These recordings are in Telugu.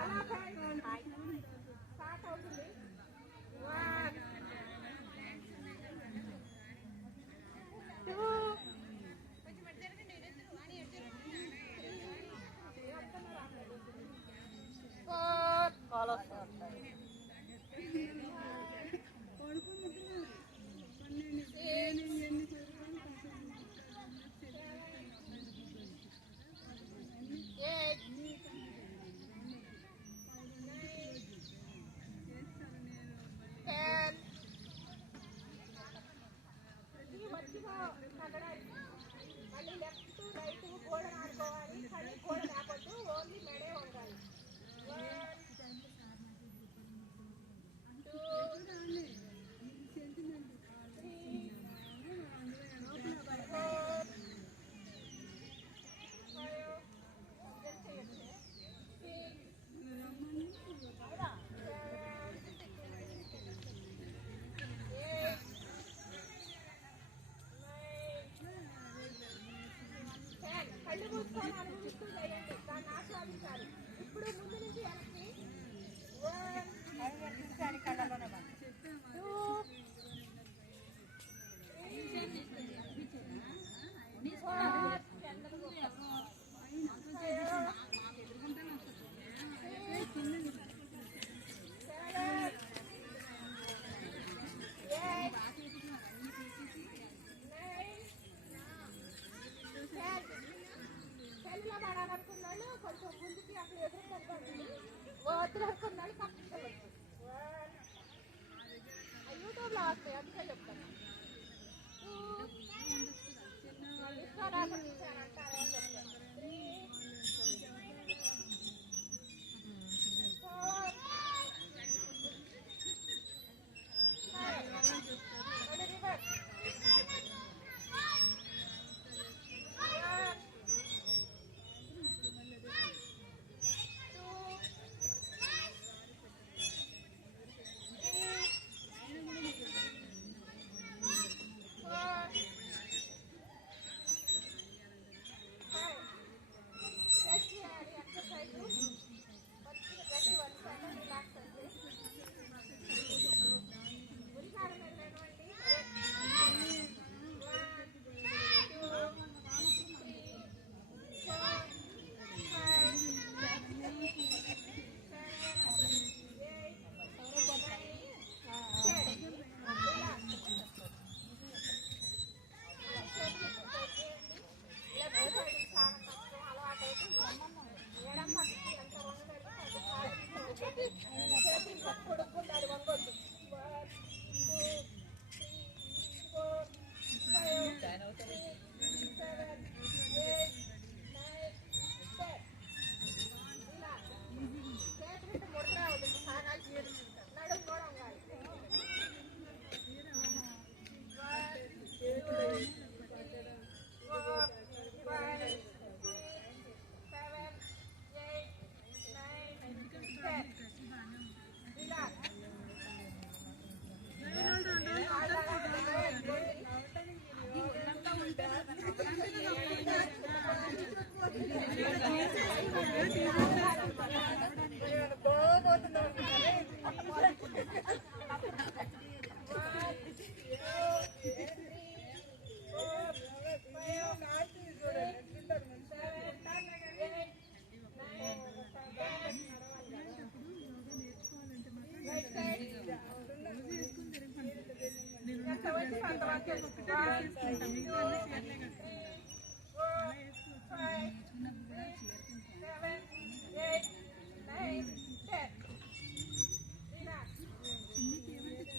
అలా స్టార్ట్ అవుతుంది. 1 2 4 కాల్ వస్తుంది. మళ్ళీ లెఫ్ట్ రైట్ కూడా ఆడుకోవాలి, కానీ కూడా లేకపోతే ఓన్లీ మెడే ఉండాలి. 1 కళ్ళు మూసుకొని అనుభవిస్తూ చేయండి, దాన్ని ఆస్వాదించాలి. ఇప్పుడు ముందు నుంచి వెనక్కి 2 పెళ్ళిలో పడాలనుకున్నాను కొంచెం ముందుకి అక్కడ ఎదురుకోండి, వద్దు అనుకున్నాను పక్కకి యూట్యూబ్లో వస్తాయి అందుకే చెప్తాను. ఇష్టం రాకుండా చూసానంటారు అని చెప్తాను. 3 4 రివర్స్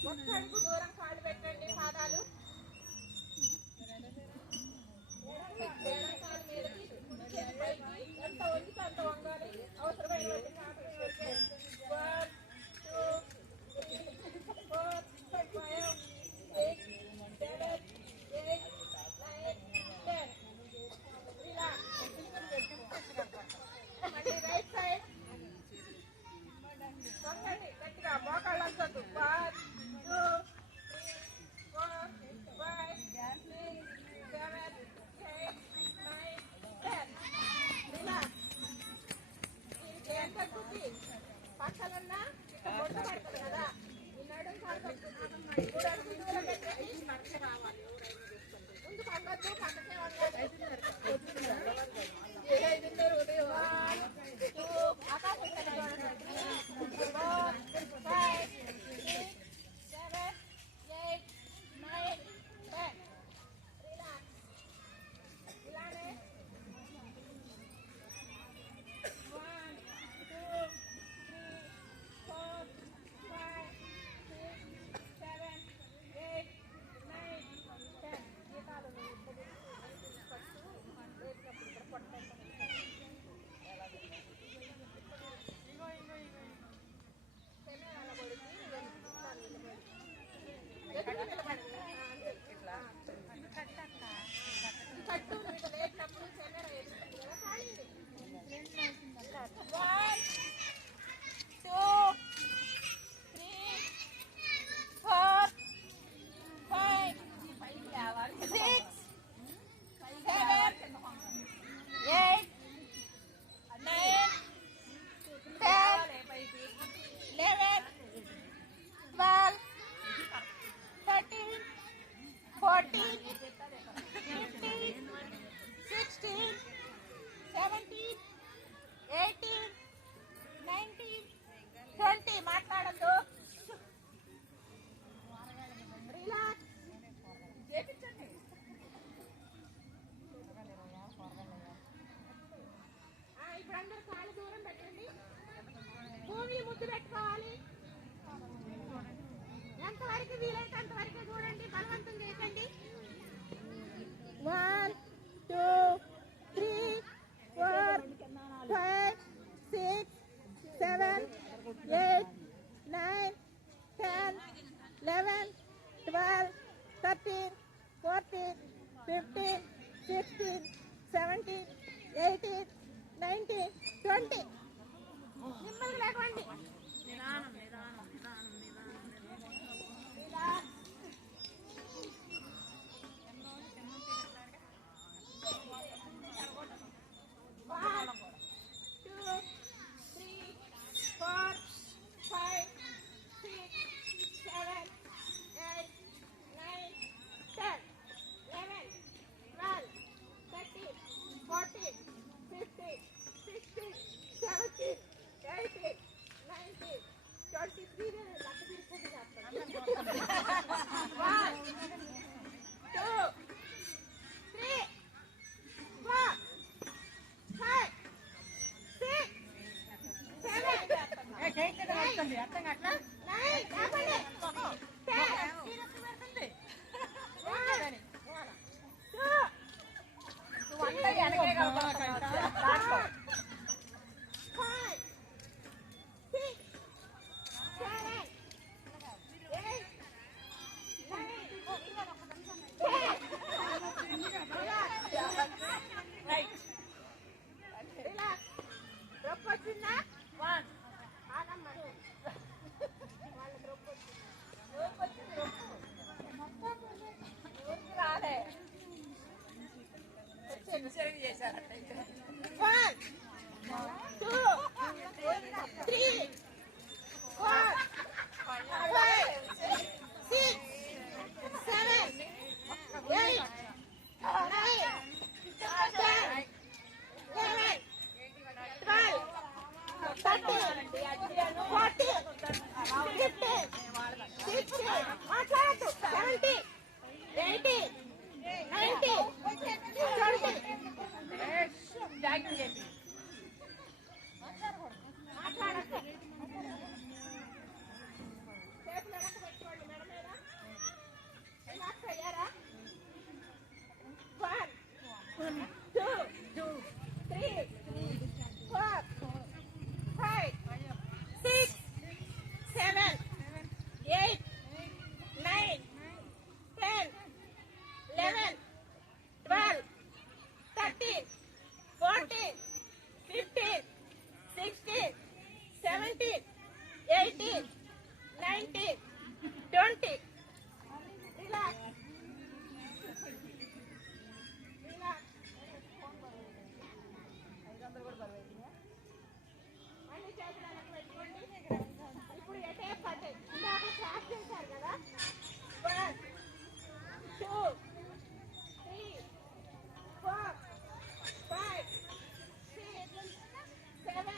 1 అడుగు దూరం కాళ్ళు పెట్టండి, పాదాలు ఎంత వంగితే అంత వంగాలి. అవసరమైన 1 2 3 4 5 6 7 8 9 అందరు కాళ్ళు దూరం పెట్టండి. భూమి ముద్దు పెట్టుకోవాలి. ఎంతవరకు వీలైతే అంతవరకు చూడండి, బలవంతం చేయకండి. 1 2 3 4 5 6 7 8 9 10 11 12 13 14 15 16 17 18 19 20. నిమ్మలు లేకండి. నిదానం నిదానం నిదానం నిదానం. 1 2 3 4 5 6 7 8 9 10 11 12 13 14 15 16 17 18 19 23. లెక్క తీసుకుంటూ చేస్తాను. 1 2 3 4 5 6 7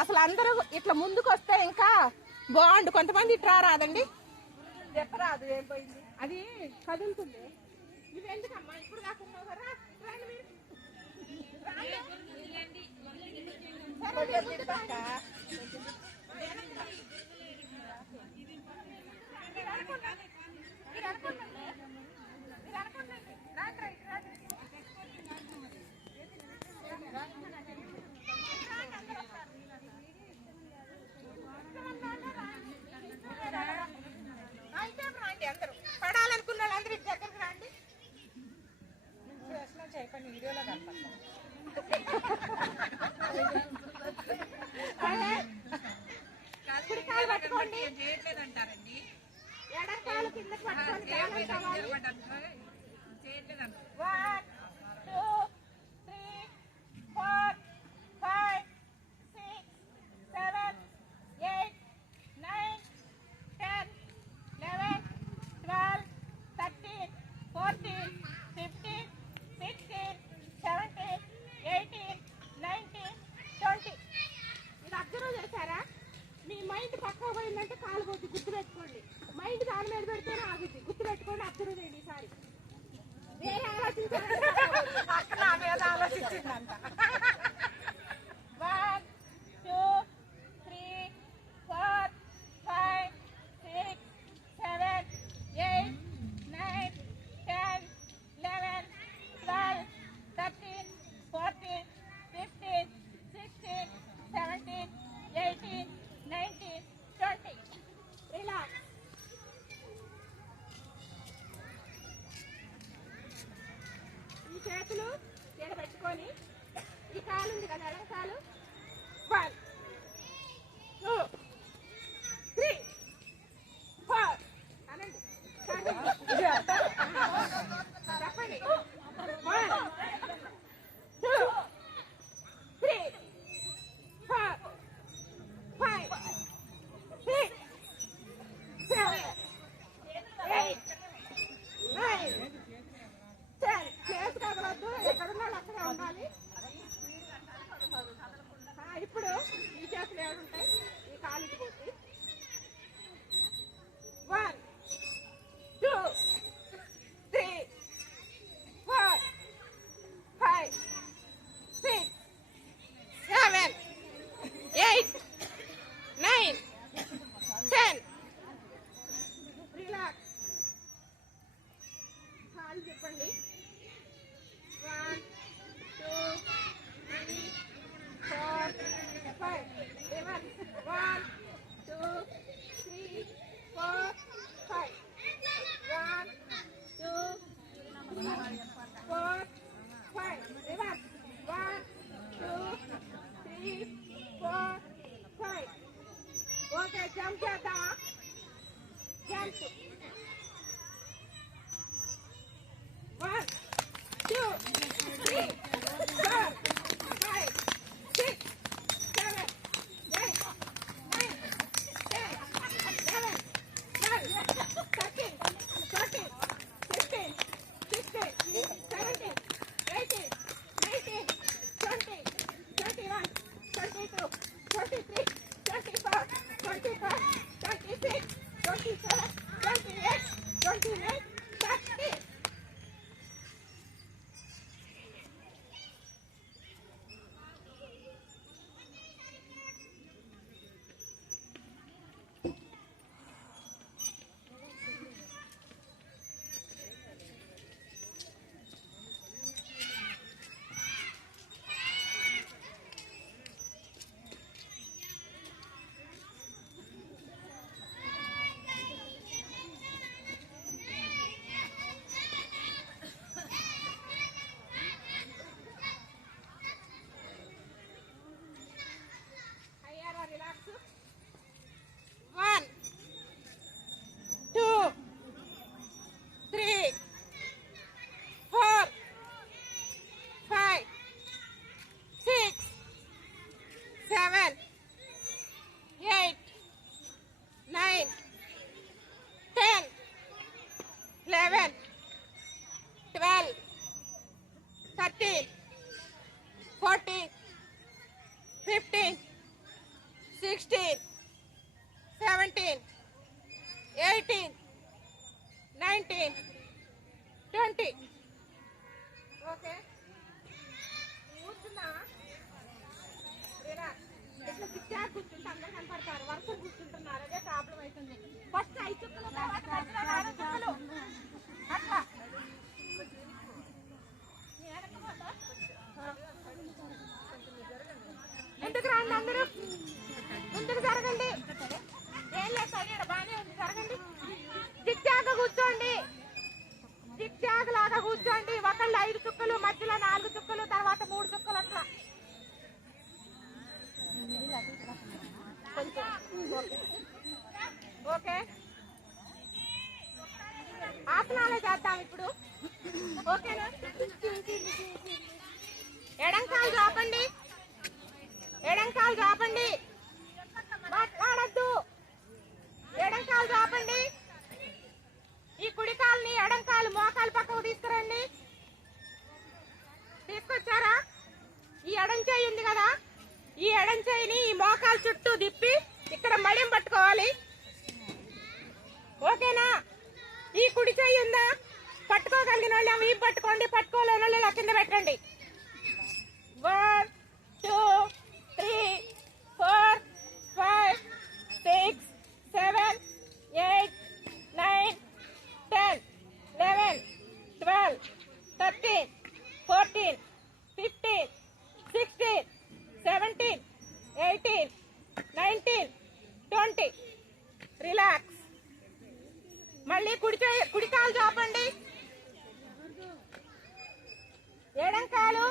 అసలు అందరూ ఇట్లా ముందుకు వస్తే ఇంకా బాగుండు. కొంతమంది ఇట్లా రాదండి, చెప్పరాదు ఏం పోయింది, అది కదులుతుంది. ఇవి ఎందుకమ్మా ఇప్పుడు కాకున్నావు కదా, అందరూ పడాలనుకున్న వాళ్ళందరూ ఇటు దగ్గరకు రండి. చెప్పండి వీడియోలో కుడికాలు పట్టుకోండి, చేయట్లేదంటారండి. ఎడకాలు కిందకి పట్టుకోండి. 1 2 3 4 5 6 7 8 9 10 11 12 13 14 15 16 17 18 19 20. ఇది అబ్జర్వ్ చేశారా? మీ మైండ్ పక్కకు పోయిందంటే కాలు కొద్ది గుర్తు పెట్టుకోండి. మైండ్ దాని మీద పెడితేనే ఆగుద్ది. గుర్తు పెట్టుకోండి, అబ్జర్వ్ చేయండి. ఈసారి వేరే ఆలోచించండి. అక్కడ నా మీద ఆలోచించిందంట. 1 2 3 4 5 6 7 8 9 10 11 12 13 14 15 16 17 18 19 20. రిలాక్స్. ఈ చేతులు పెట్టుకొని ఈ కాలు ఉంది కదా, ఎడమ కాలు 1 2 3 4 అనండి. చెప్పండి. 1 2 3 4 5 6 7 8 9 10. చేతి కదలొద్దు, ఎక్కడున్నా అక్కడే ఉండాలి. ఇప్పుడు ఈ చేతులు ఏడుంటాయి, ఈ కాలికి పోతే 1 2 3 4 5 6 7 8 9 10. రిలాక్స్. కాలు చెప్పండి. 1 2 3 4 5. 1 2 3 4 5. 1 2 3 4 5. 1 2 3 4 5. ఓకే, జంప్ చేద్దామా? జంప్. 1 2 3 4 5 6 7 8 9 10 11 12 13 14 15 16 17 18 19 20 21 22 23 24 25 26 27 28 29 30. Relax. 1 2 3 4 5 6 7 8 9 10 11 12 13 14 16, 17, 18, 19, 20. ఓకే, కూర్చున్నావా? ఇట్లా చిక్కాకు కూర్చుంటే అందరు కనపడతారు, వరుస కూర్చుంటున్నారు, అదే ప్రాబ్లం అవుతుంది. ఫస్ట్ 5 చుక్కలు, తర్వాత మధ్యలో 4 చుక్కలు అట్లా. ముందుకు రండి, అందరూ ముందుకు జరగండి. ఏం లేదు, బాగానే ఉంది, జరగండి. జిగ్జాగ్ కూర్చోండి, జిగ్జాగ్ లాగా కూర్చోండి. ఒకళ్ళు 5 చుక్కలు, మధ్యలో 4 చుక్కలు, తర్వాత 3 చుక్కలు అట్లా. ఓకే, ఆసనాలే చేద్దాం ఇప్పుడు. ఓకేనా? ఎడంకాలు చాపండి, ఎడంకాలు చాపండి, మాట్లాడద్దు. ఎడంకాలు చాపండి. ఈ కుడికాలని ఎడంకాలు మోకాలు పక్కకు తీసుకురండి. తీసుకొచ్చారా? ఈ ఎడం చేయి ఉంది కదా, ఈ ఎడం చేయిని ఈ మోకాలు చుట్టూ తిప్పి ఇక్కడ మడిం పట్టుకోవాలి. ఓకేనా? ఈ కుడి చేయి ఉందా, పట్టుకోగలిగిన వాళ్ళు వీపు పట్టుకోండి, పట్టుకోలేని వాళ్ళు ఇలా కింద పెట్టండి. 1, 2, 3, 4, 5, 6, 7, 8, 9, 10, 11, 12, 13, 14, 15, 16, 17, 18, 19, 20. రిలాక్స్. మళ్ళీ కుడికాలు చాపండి. ఎడంకాలు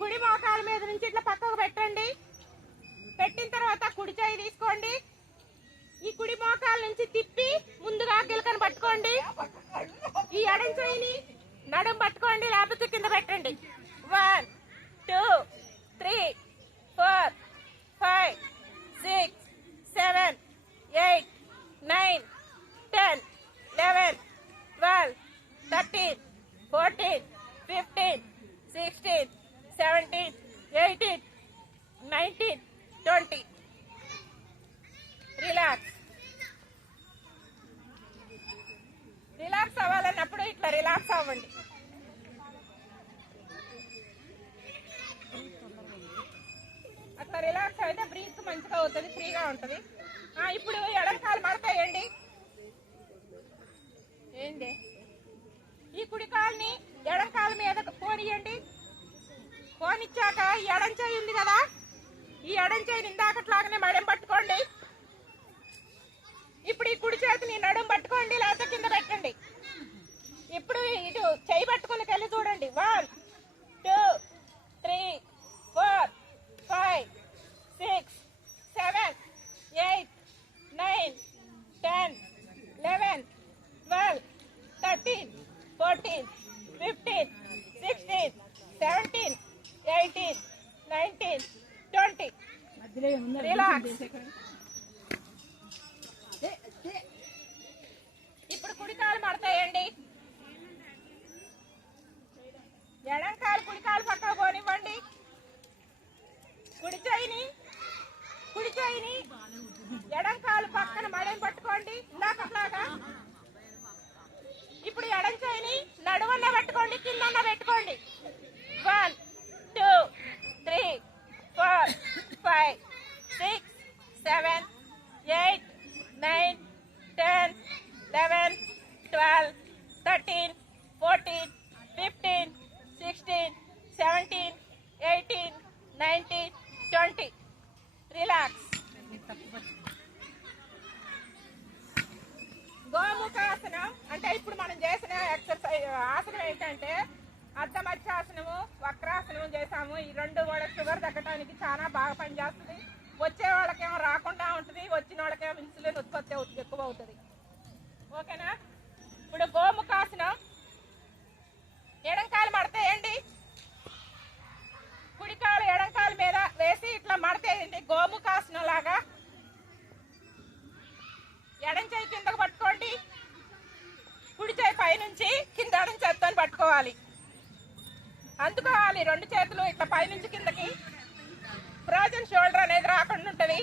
కుడి మోకాల మీద నుంచి ఇట్లా పక్కకు పెట్టండి. పెట్టిన తర్వాత కుడి చేయి తీసుకోండి. ఈ కుడి మోకాల నుంచి తిప్పి ముందుగా గిలకను పట్టుకోండి. ఈ ఎడం చేయిని నడుం పట్టుకోండి, లేకపోతే కింద పెట్టండి. 1, 2, 3, 4, 5, 6, 7, 8, 9, 10, 11, 12, 13, 14, 15, 16, 17, 18, 19, 20. రిలాక్స్. రిలాక్స్ అవ్వాలన్నప్పుడు ఇట్లా రిలాక్స్ అవ్వండి. అట్లా రిలాక్స్ అయితే బ్రీత్ మంచిగా అవుతుంది, ఫ్రీగా ఉంటుంది. ఇప్పుడు ఎడంకాలు మడతాయండి. ఏంటి? ఈ కుడి కాలుని ఎడంకాల మీద పోనీయండి. పోనిచ్చాక ఈ ఎడం చేయి ఉంది కదా, ఈ ఎడం చేయిని ఇందాకట్లాగానే మడెం పట్టుకోండి. ఇప్పుడు ఈ కుడి చేతిని నడుం పట్టుకోండి, లేకపోతే కింద పెట్టండి. ఇప్పుడు ఇటు చేయి పట్టుకుని వెళ్ళి చూడండి. 1, 2, 3, 4, 5, 6, 7, 8, 9, 10, 11, 12, 13, 14, 15, 16, 17, 18, 19, 20. రిలాక్స్. ఇప్పుడు కుడికాలు మడతాయండి. ఎడంకాలు కుడికాలు పక్కకు పోనివ్వండి. కుడి చేయిని ఎడంకాలు పక్కన మడని పట్టుకోండి, ఇందాకట్లాగా. ఇప్పుడు ఎడం చేయిని నడువన్న పెట్టుకోండి, కిందన్న పెట్టుకోండి. 1, 2, 3, 4, 5, 6, 7, 8, 9, 10, 11, 12, 13, 14, 15, 16, 17, 18, 19, 20. రిలాక్స్. గోముఖాసనం అంటే ఇప్పుడు మనం చేసిన ఎక్సర్సైజ్ ఆసనం ఏంటంటే అర్ధమధ్యాసనము, వక్రాసనం చేసాము. ఈ రెండు కూడా షుగర్ తగ్గడానికి చాలా బాగా పనిచేస్తుంది. వచ్చే వాళ్ళకేమో రాకుండా ఉంటుంది, వచ్చిన వాళ్ళకేమో ఇన్సులిన్ ఉత్పత్తి ఎక్కువ అవుతుంది. ఓకేనా? ఇప్పుడు గోముఖాసనం. ఎడంకాలు మడతేయండి. కుడికాలు ఎడంకాలు మీద వేసి ఇట్లా మడతేయండి, గోముఖాసనం లాగా. ఎడం చేయి కిందకు పట్టుకోండి, కుడి చేయి పైనుంచి కింద ఎడం చేత్తో పట్టుకోవాలి. అందుకోవాలి 2 చేతులు ఇట్లా పైనుంచి కిందకి. ఫ్రోజన్ షోల్డర్ అనేది రాకుండా ఉంటుంది.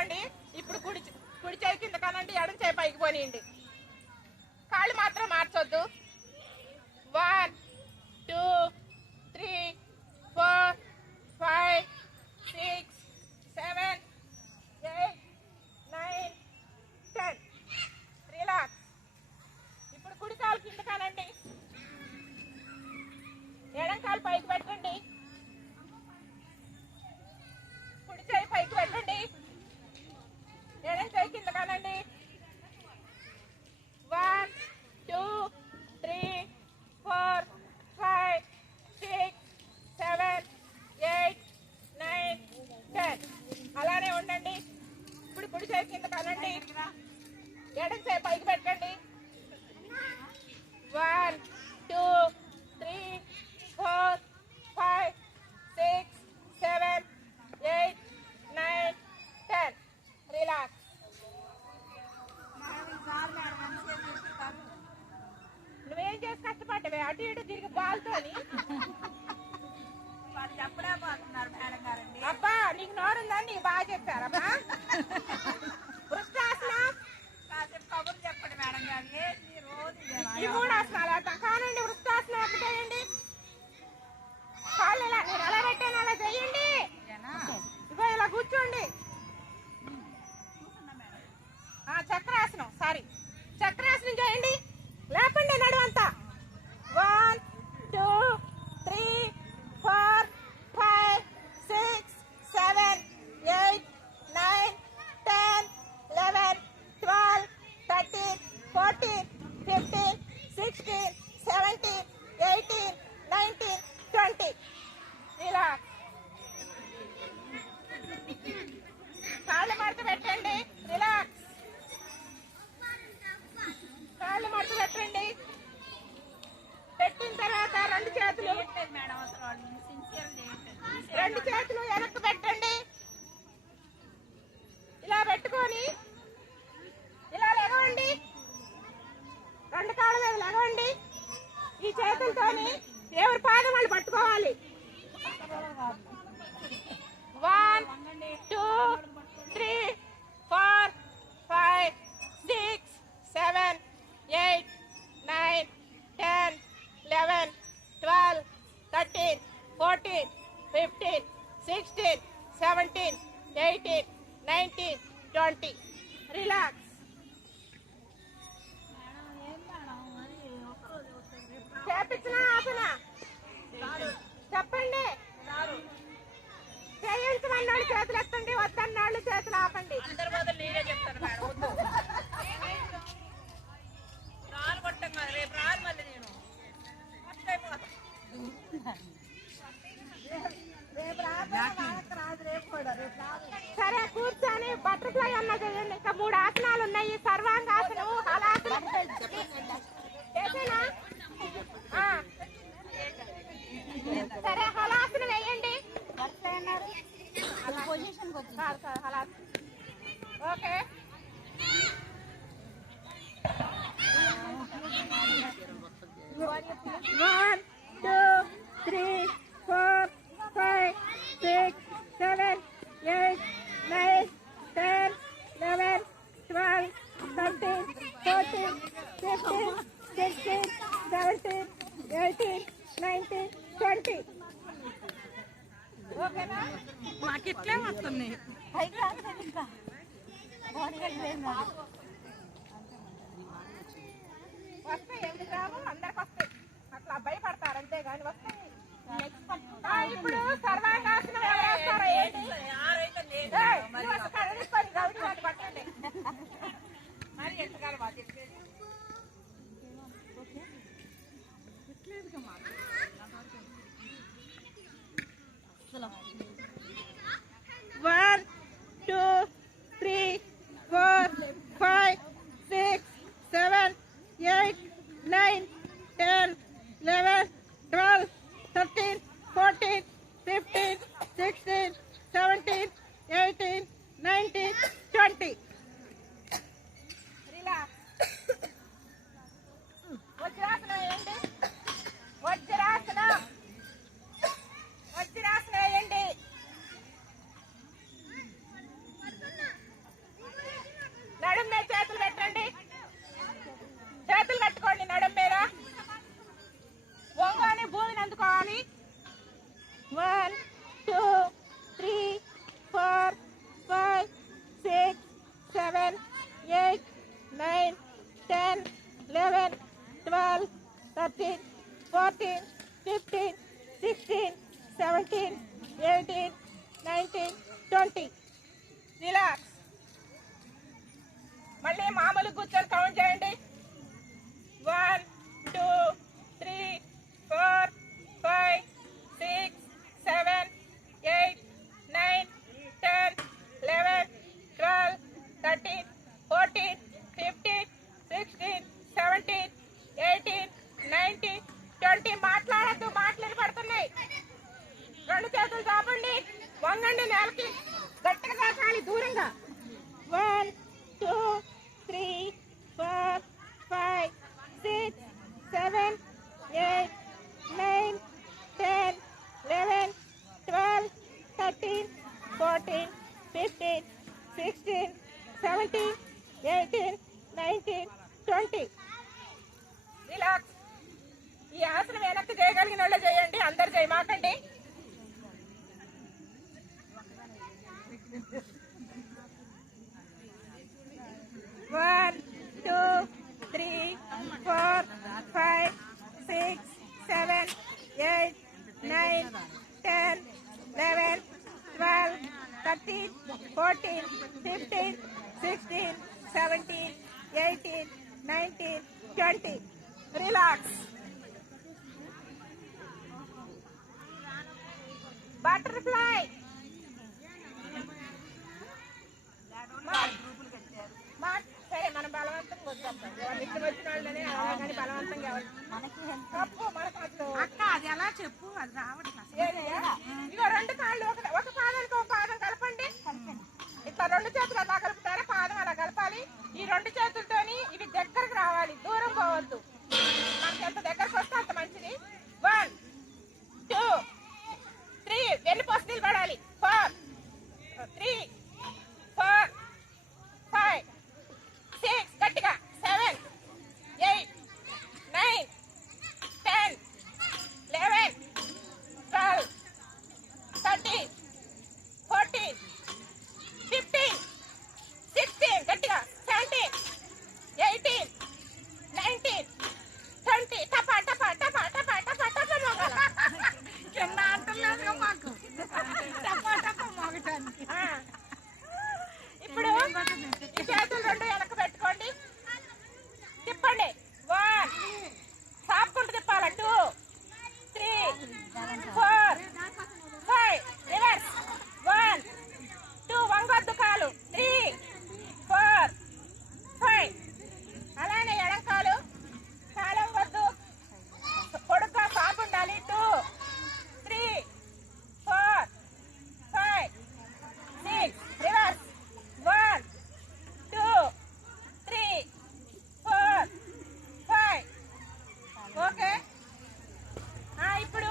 కూర్చోండి. ఇప్పుడు కుడి చేయి కింద కానండి, ఎడం చేయి పైకి పోనీయండి. కాళ్ళు మాత్రం మార్చొద్దు. 1 2 3 4 5 6 7 8 9 10. రిలాక్స్. ఇప్పుడు కుడి కాలు కింద కానండి, ఎడం కాలు పైకి పెట్టండి. కుడి చేయి పైకి పెట్టండి, ఎడం చేయి కింద కానండి. 1 2 3 4 5 6 7 8 9 10. అలానే ఉండండి. ఇప్పుడు కుడి చేయి కింద కానండి, ఎడం చేయి పైకి పెట్టండి. 1 2 3 4 5 6 7 8 9 10. రిలాక్స్. నువ్వేం చేసి కష్టపడ్డవే? అటు ఇటు తిరిగి బాల్తోని. అబ్బా నీకు నోరుందని నీకు బాగా చెప్పారమ్మా. వృష్టాసనం కబుర్లు చెప్పండి మేడం గారు. ఈ 3 ఆసనాలు అర్థం కానండి. వృష్టాసనం ఒకటేయండి. కాళ్ళు ఇలా నేను ఎలా పెట్టాను అలా చేయండి. ఇగో ఇలా కూర్చోండి. చక్రాసనం, సారీ, చక్రాసనం చేయండి. లేపండి నడువంతా. 1 2 3 4 5 6 7 8 9 10 11 12 13 14 15 16 17 18 19 20. రిలాక్స్. కాళ్ళు మడత పెట్టండి. రిలాక్స్. కాళ్ళు మడత పెట్టండి. పెట్టిన తర్వాత రెండు చేతులు వెనక్కి పెట్టండి. ఇలా పెట్టుకొని ఇలా లెగవండి. రెండు కాళ్ళ మీద లెగవండి. ఈ చేతులతోని దేవుడి పాదం వాళ్ళు పట్టుకోవాలి. 1 2 3 4 5 6 7 8 9 10 11 12 13 14 15 16 17 18 19 20. రిలాక్స్. చేపించిన ఆపన చెప్పండి. చేయించమన్న వాళ్ళు చేతులు ఎత్తండి, వద్దన్న వాళ్ళు చేతులు ఆపండి. సరే కూర్చొని బటర్ఫ్లై అన్న చేయండి. ఇంకా 3 ఆసనాలు ఉన్నాయి. సర్వాంగాసనం, హలాసనం చేసేనా? సరే హలాసనం వేయండి. ఓకే. 1 2 3 4 5 6 7 8 9 10 11 12 13 14 15 16 17 18 19 20. ఓకేనా? మాకు ఇట్లే వస్తుంది. వస్తాయి, ఎందుకు రావు? అందరికి వస్తాయి. అట్లా భయపడతారు అంతే కానీ వస్తాయి. ఇప్పుడు సర్వాంగాసనం వేస్తారా ఏంటి? పట్టండి. మరి ఎంతకాలం One, 2, 3, 4, 5, 6, 7, 8, 9, 10, 11, 12, 13, 14, 15, 16, 17, 18, 19, 20. Relax. వజ్రాసనం వేయండి. వజ్రాసనం వేయండి. 7, 8, 9, 10, 11, 12, 13, 14, 15, 16, 17, 18, 19, 20. రిలాక్స్. మళ్ళీ మామూలు కూర్చొని కౌంట్ చేయండి. 1, 2, 3, 4, 5, 6, 7, 8, 9, 10, 11, 12, 13, 14, 15, 16, 17, 18, 19, 20. మాట్లాడద్దు, మాటలు పడుతున్నాయి. రెండు చేతులు చాపండి, వంగండి నేలకి, గట్టిగా చాపాలి దూరంగా. 1, 2, 3, 4, 5, 6, 7, 8, 9, 10, 11, 12, 13, 14, 15, 16, 17, 18, 19, 20. రిలాక్స్. ఈ ఆసనం వెనక్కి చేయగలిగిన వాళ్ళు చేయండి, అందరు చేయమాకండి. One, 2, 3, 4, 5, 6, 7, 8, 9, 10, 11, 12, 13, 14, 15, 16, 17, 18, 19, 20. రిలాక్స్. బటర్ఫ్లై. సరే, మనం బలవంతంగా వద్దాం. ఇష్టం వచ్చిన వాళ్ళని అలాగని బలవంతంగా తప్పు మనకు అక్క. అది ఎలా చెప్పు, అది రావట్లేదు. ఇగో రెండు కాళ్ళు ఒక పాదానికి ఒక పాదం కలపండి. ఇట్లా రెండు చేతులు అలా కలుపుతారా, పాదం అలా కలపాలి. ఈ రెండు చేతులతోని ఇవి దగ్గరకు రావాలి, దూరం పోవద్దు. మనకి ఎంత దగ్గరకు వస్తే అంత మంచిది. 1, 2, 3 వెళ్ళిపోసి నిలబడాలి. 4, 3, 4, 5, 6 గట్టిగా, 7, 8, 9, 10, 11, 12, 13, 14, 15, 16 గట్టిగా, 17, 18, 19, 20. టపా టపా టపా టపా టపా టపా మోగాల. కింద అంటలేదు మాకు. టపా టపా మోగటానికి. ఇప్పుడు ఈ చేతులు రెండు వెనక పెట్టుకోండి, తిప్పండి. 1 సాపుకుంటూ తిప్పాల. 2, 3, 4, 5 రివర్స్. 1, 2 వంగొద్దు కాలు. 3, 4, 5 అలానే ఎడంకాలు కాలు వంగొద్దు, పొడుగ్గా సాపు ఉండాలి. 2, 3, 4, 5, 6 రివర్స్. 1, 2, 3, 4, 5. ఓకే. ఇప్పుడు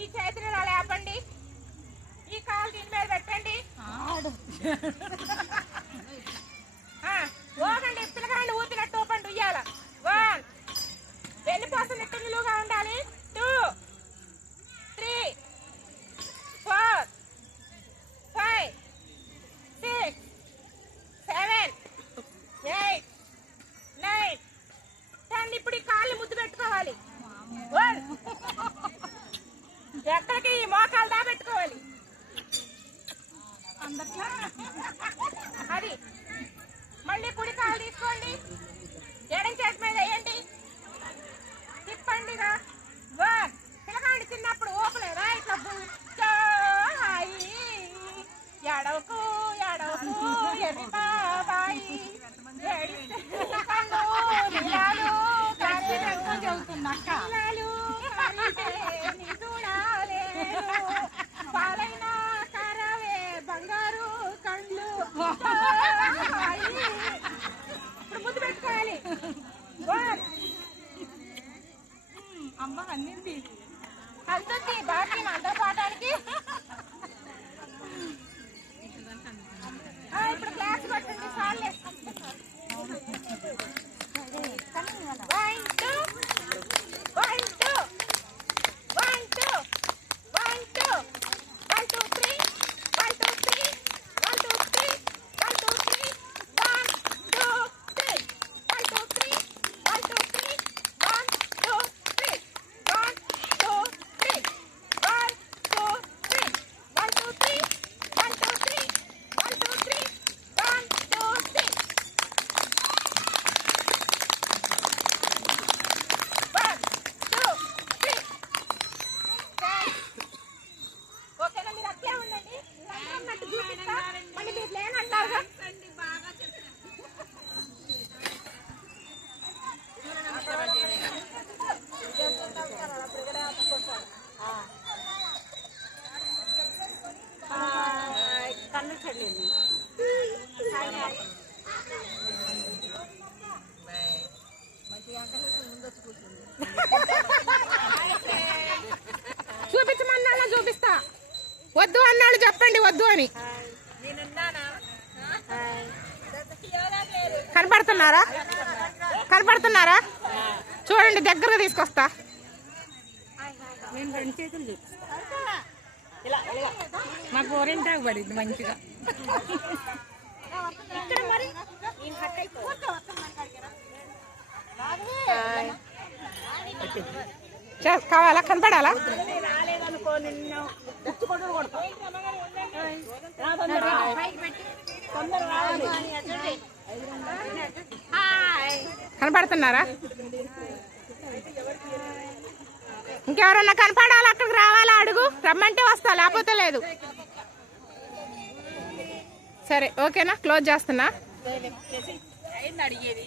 ఈ చేతిని ఇలా లేపండి, ఈ కాలు దీని మీద పెట్టండి. ఓగండి, పిల్లగాండి ఊపినట్టు ఊపండి, ఉయ్యాల. 1 వెళ్ళిపోసం నిట్టు నిలువుగా ఉండాలి. 2, 3, 4, 5, 6, 7, 8, 9, 10. ఇప్పుడు ఈ కాళ్ళు ముద్దు పెట్టుకోవాలి. 1 ఎక్కడికి, ఈ మోకాలు దా పెట్టుకోవాలి. అది మళ్ళీ కుడి కాలు తీసుకోండి, ఎడం చేతి మీద వేయండి, తిప్పండిగా. 1 పిల్లగాండి చిన్నప్పుడు ఊపలేదా ఇట్లా ఎడవకు ఎడవకు ఎర్రి బాబాయి పాలైనా కరవే బంగారు కండ్లు. ఇప్పుడు ముద్దు పెట్టుకోవాలి. అమ్మ అందింది, అందుంది బాగా అందరూ పాటానికి. ఇప్పుడు క్లాస్ పట్టండి చాలే. 1, 2, 1, 2, 1, 2, 1, 2, 1, 2, 3, 1, 2, 3, 1, 2, 3, చూపించమన్నా చూపిస్తా, వద్దు అన్నాడు చెప్పండి వద్దు అని. కనపడుతున్నారా? కనపడుతున్నారా? చూడండి దగ్గరగా తీసుకొస్తా. నేను 2 చేతులు చూపిస్తా. మాకు ఓరెంటాకు పడింది మంచిగా. కావాలా? కనపడాలా? కనపడుతున్నారా? ఇంకెవరన్నా కనపడాలా? అక్కడికి రావాలా? అడుగు, రమ్మంటే వస్తా, లేకపోతే లేదు. సరే ఓకేనా, క్లోజ్ చేస్తున్నా. అడిగేది